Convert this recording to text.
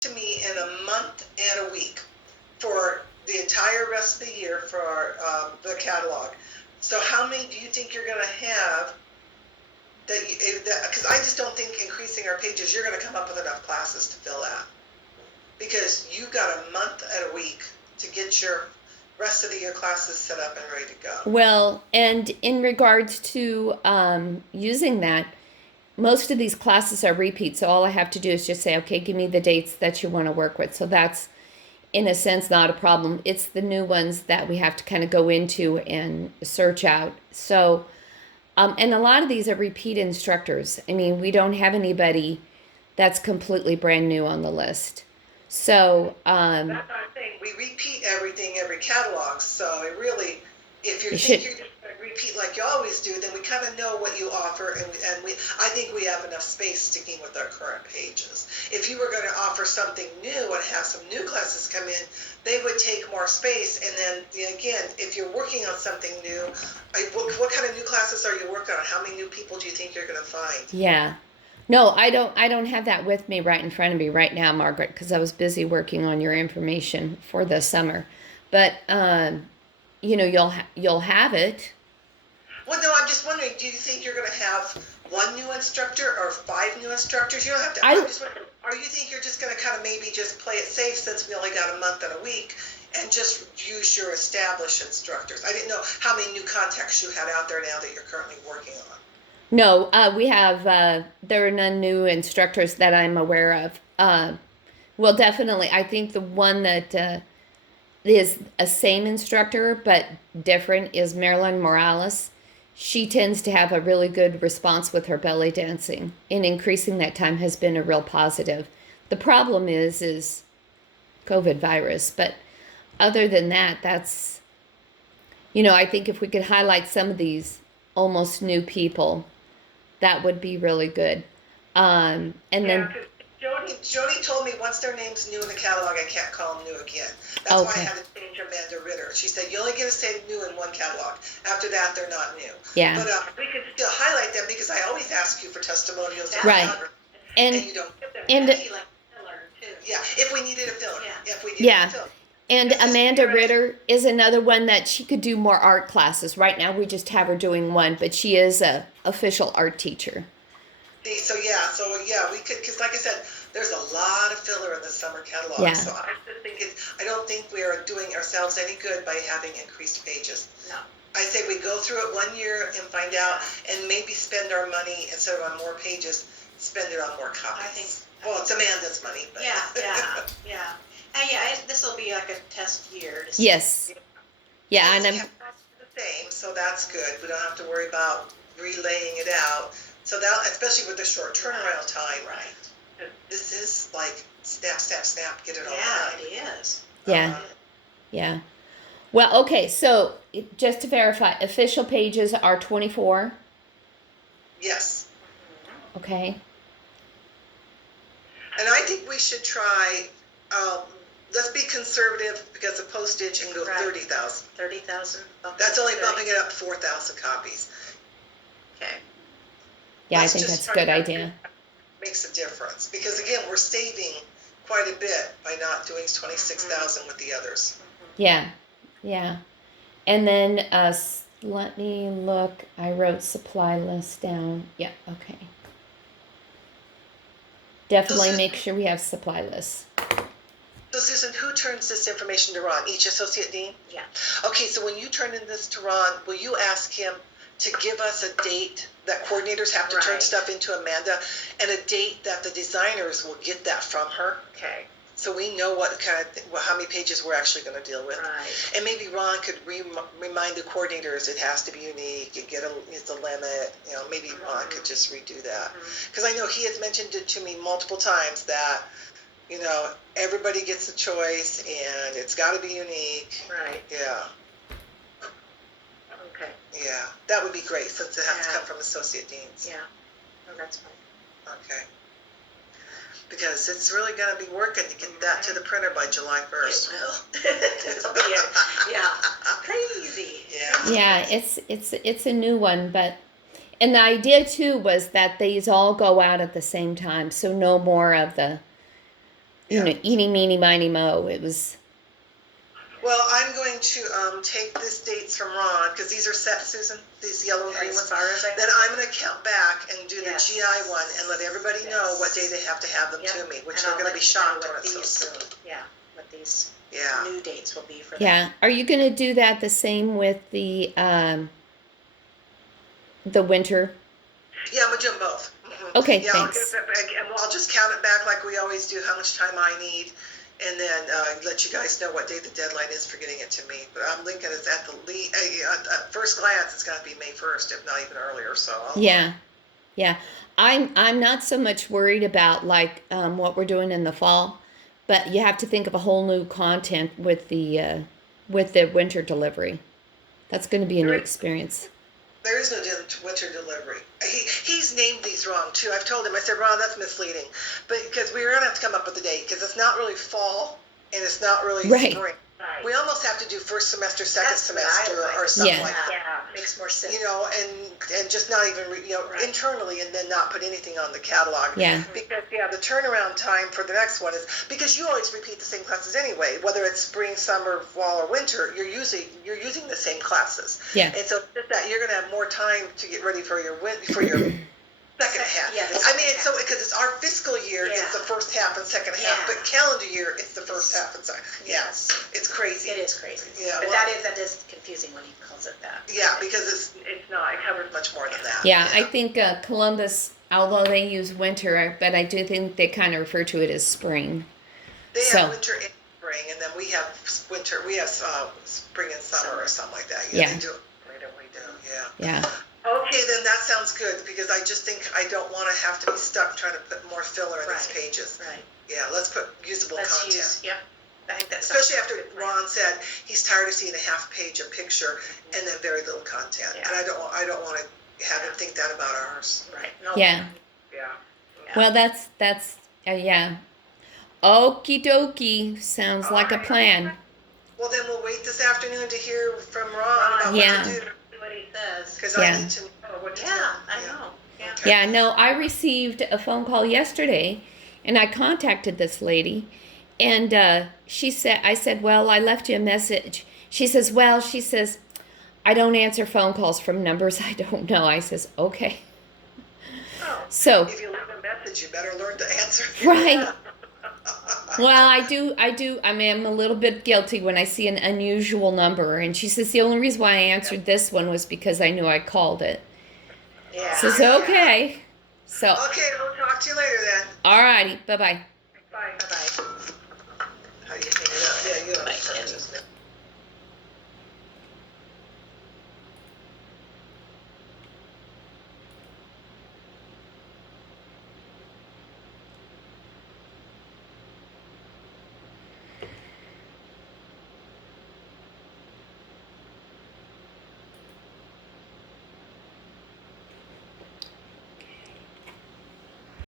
to me in a month and a week for the entire rest of the year for the catalog. So how many do you think you're going to have because I just don't think increasing our pages, you're going to come up with enough classes to fill that. Because you've got a month and a week to get your rest of the year classes set up and ready to go. Well, and in regards to using that, most of these classes are repeats, so all I have to do is just say, okay, give me the dates that you want to work with. So that's, in a sense, not a problem. It's the new ones that we have to kind of go into and search out. So, and a lot of these are repeat instructors. I mean, we don't have anybody that's completely brand new on the list. So, that's what I'm saying. We repeat everything, every catalog. So it really, if you think you're just going to repeat like you always do, then we kind of know what you offer, and I think we have enough space sticking with our current pages. If you were going to offer something new and have some new classes come in, they would take more space. And then again, if you're working on something new, what kind of new classes are you working on? How many new people do you think you're going to find? Yeah. No, I don't have that with me right in front of me right now, Margaret, because I was busy working on your information for the summer. But you know, you'll have it. Well, no, I'm just wondering, do you think you're going to have one new instructor or 5 new instructors? You don't have to. I'm just wondering, or you think you're just going to kind of maybe just play it safe since we only got a month and a week and just use your established instructors? I didn't know how many new contacts you had out there now that you're currently working on. No, we have, there are none new instructors that I'm aware of. Well, definitely, I think the one that is a same instructor but different is Marilyn Morales. She tends to have a really good response with her belly dancing, and increasing that time has been a real positive. The problem is COVID virus, but other than that, that's, you know, I think if we could highlight some of these almost new people, that would be really good. And then Jody told me once their name's new in the catalog, I can't call them new again. That's why I had to change Amanda Ritter. She said, you only get to say new in one catalog. After that, they're not new. Yeah. But we could still highlight them because I always ask you for testimonials. Right. And you don't get them. And, like filler, too. Yeah, if we needed a filler. Yeah. If we needed a filler. And Amanda Ritter is another one that she could do more art classes. Right now we just have her doing one, but she is a official art teacher. So we could, because like I said, there's a lot of filler in the summer catalog. Yeah. So I don't think we are doing ourselves any good by having increased pages. No. I say we go through it one year and find out, and maybe spend our money instead of on more pages, spend it on more copies. I think. Well, it's Amanda's money. But. Yeah. And this will be like a test year. Yes. Yeah, and I'm the same, so that's good. We don't have to worry about relaying it out. So that, especially with the short turnaround time, right? This is like snap, get it all done. Yeah, it is. Yeah. Yeah. Well, okay, so just to verify, official pages are 24? Yes. Okay. And I think we should try, let's be conservative because of postage and go 30,000. 30,000? That's only bumping it up 4,000 copies. Okay. Yeah, I think that's a good idea. Makes a difference because again, we're saving quite a bit by not doing 26,000 with the others. Yeah. And then let me look. I wrote supply list down. Yeah, okay. Definitely make sure we have supply lists. So Susan, who turns this information to Ron? Each associate dean? Yeah. Okay, so when you turn in this to Ron, will you ask him to give us a date that coordinators have to turn stuff into Amanda, and a date that the designers will get that from her? Okay. So we know what kind of how many pages we're actually going to deal with. Right. And maybe Ron could remind the coordinators it has to be unique. It's a limit. You know, maybe Ron could just redo that because I know he has mentioned it to me multiple times that. You know, everybody gets a choice, and it's got to be unique. Right. Yeah. Okay. Yeah, that would be great since it has to come from associate deans. Yeah. Oh, that's fine. Okay. Because it's really going to be working to get that to the printer by July 1st. It will. Yeah. Crazy. Yeah, it's a new one, but and the idea too was that these all go out at the same time, so no more of the you know, eeny, meeny, miny, mo. It was, Well, I'm going to take these dates from Ron, because these are set, Susan, these yellow and green As ones. far as I Then know. I'm going to count back and do the Yes. GI one and let everybody know Yes. what day they have to have them Yep. to me, which And they're I'll going to let be you know shocked what when it's so these- soon. Yeah, what these Yeah. new dates will be for them. yeah. Are you going to do that the same with the winter? Yeah, I'm going to do them both. Mhm. Okay, Yeah, thanks. and I'll just count it back like we always do, how much time I need, and then let you guys know what day the deadline is for getting it to me. But I'm thinking it's at the at first glance, it's going to be May 1st, if not even earlier. So Yeah, yeah. I'm not so much worried about like what we're doing in the fall, but you have to think of a whole new content with the winter delivery. That's going to be a new experience. There is no winter delivery. He's named these wrong too. I've told him. I said, Ron, that's misleading, but because we're going to have to come up with a date, because it's not really fall and it's not really Right. spring. Right. We almost have to do first semester, second That's what I semester, like. or something Yeah. like that. Yeah, makes more sense. You know, and just not even Right. internally, and then not put anything on the catalog. Yeah. Because the turnaround time for the next one is, because you always repeat the same classes anyway, whether it's spring, summer, fall, or winter. You're using the same classes. Yeah. And so just that you're going to have more time to get ready for your second half. Yeah, the I mean, second it's so because it's our fiscal year, Yeah. it's the first half and second half, Yeah. but calendar year, it's the first half and second. Yes. It's crazy. It is crazy. Yeah, But well- that is confusing when he calls it that. Yeah, because it's not. It covers much more than that. Yeah, I think Columbus, although they use winter, but I do think they kind of refer to it as spring. They So- have winter and spring, and then we have winter. We have spring and summer or something like that. Yeah. They do it later. We do. Yeah. Yeah. Okay, then that sounds good, because I just think I don't want to have to be stuck trying to put more filler in these Right. pages. Right. Yeah, let's put usable Let's content. use, yep. I think that's. Especially after Ron said he's tired of seeing a half page of picture and then very little content. Yeah. And I don't want to have him think that about ours. Right. No. Yeah. Yeah. Yeah. Well, that's yeah. Okie dokie. Sounds like a plan. Well, then we'll wait this afternoon to hear from Ron about Yeah. what to do, See what he says. because Yeah. I need to know what to do. Yeah, I know. Yeah. Okay. Yeah, no, I received a phone call yesterday and I contacted this lady and I said, well, I left you a message. She says, I don't answer phone calls from numbers I don't know. I says, okay. Oh, So, if you leave a message, you better learn to answer. right. Well, I do. I mean, I'm a little bit guilty when I see an unusual number. And she says, the only reason why I answered this one was because I knew I called it. Yeah. Says, okay. So, Okay, we'll talk to you later then. all righty. Bye-bye.